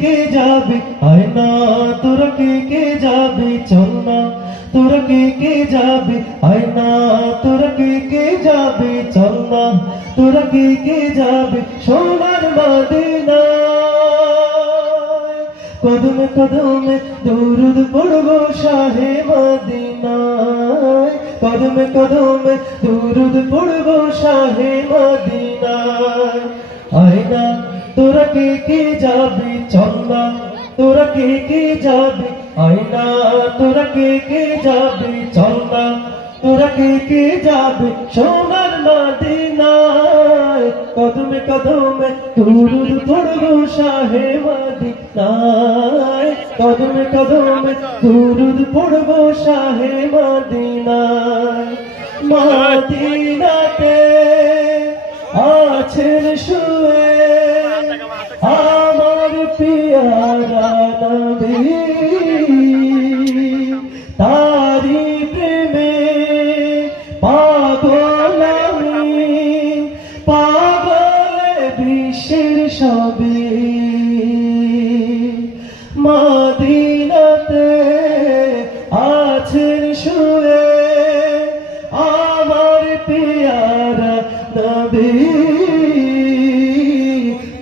কে যাবে আয় না তোরা কে যাবে চল না তোরা কে যাবে আয় না তোরা কে যাবে চল না তোরা কে যাবে সোনার মদিনা কদমে কদমে দরুদ পড়বো শাহে মদিনায় কদমে কদমে দরুদ পড়বো শাহে মদিনায় আয় না তোরা কে যাবে চল না তোরা কে যাবে আয় না তোরা কে যাবে চল না তোরা কে যাবে সোনার মদিনায় কদমে কদমে দরুদ পড়বো শাহে মদিনায় কদমে কদমে দরুদ পড়বো শাহে মদিনায় মদিনাতে আছেন শুয়ে আমার পিয়ারা নবী তারি প্রেমে পাগল আমি পাগল বিশ্বের সবে মদিনাতে আছেন শুয়ে আমার পিয়ারা নবী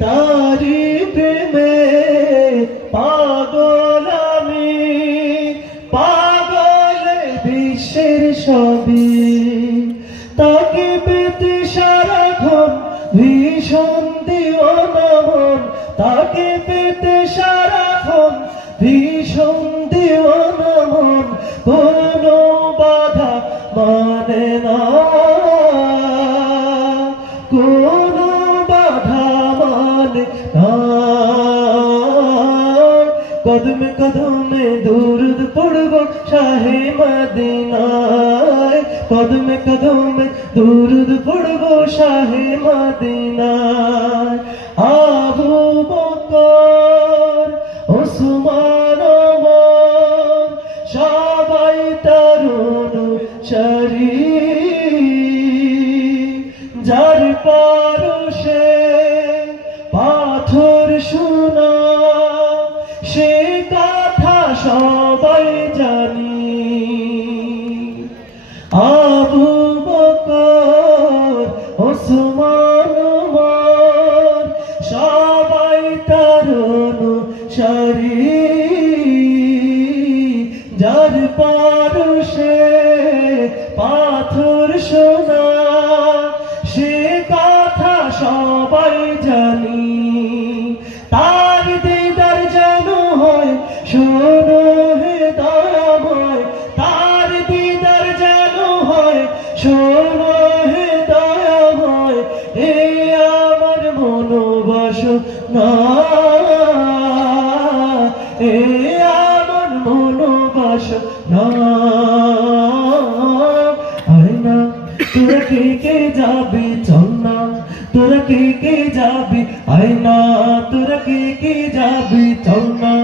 তারি প্রেমে পাগল আমি পাগল বিশ্বের সবে তাকে পেতে সারাক্ষণ ভীষণ দিওয়ানা মন তাকে পেতে সারাক্ষণ ভীষণ দিওয়ানা মন কোনো বাধা মানে না কোনো বাধা মানে না কদমে কদমে দরুদ পড়বো শাহে মদিনায় কদমে কদমে দরুদ পড়বো শাহে মদিনায় আবু বকর ওসমান ওমর সবাই তার অনুসারী যার পরশে পাথর সোনা সে কথা সবাই জানি আবু বকর ওসমান ওমর সবাই তার অনুসারী যার পরশে পাথর সোনা সে কথা সবাই জানি তার দিদার যেন হয় শোনো হে দয়াময় তার দিদার যেন হয় শোনো হে দয়াময় এ আমার মনোবাসনা এ আমার মনোবাসনা আয় না তোরা কে যাবে চল না তোরা কে যাবে আয় না তোরা কে যাবে চল না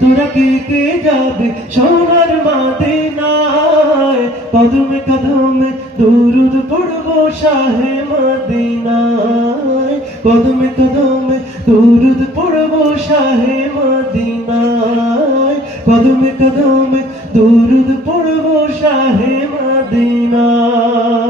তোরা কে যাবে সোনার মদিনায় কদমে কদমে দরুদ পড়বো শাহে মদিনায় কদমে কদমে দরুদ পড়বো শাহে মদিনায় কদমে কদমে দরুদ পড়বো শাহে মদিনায়।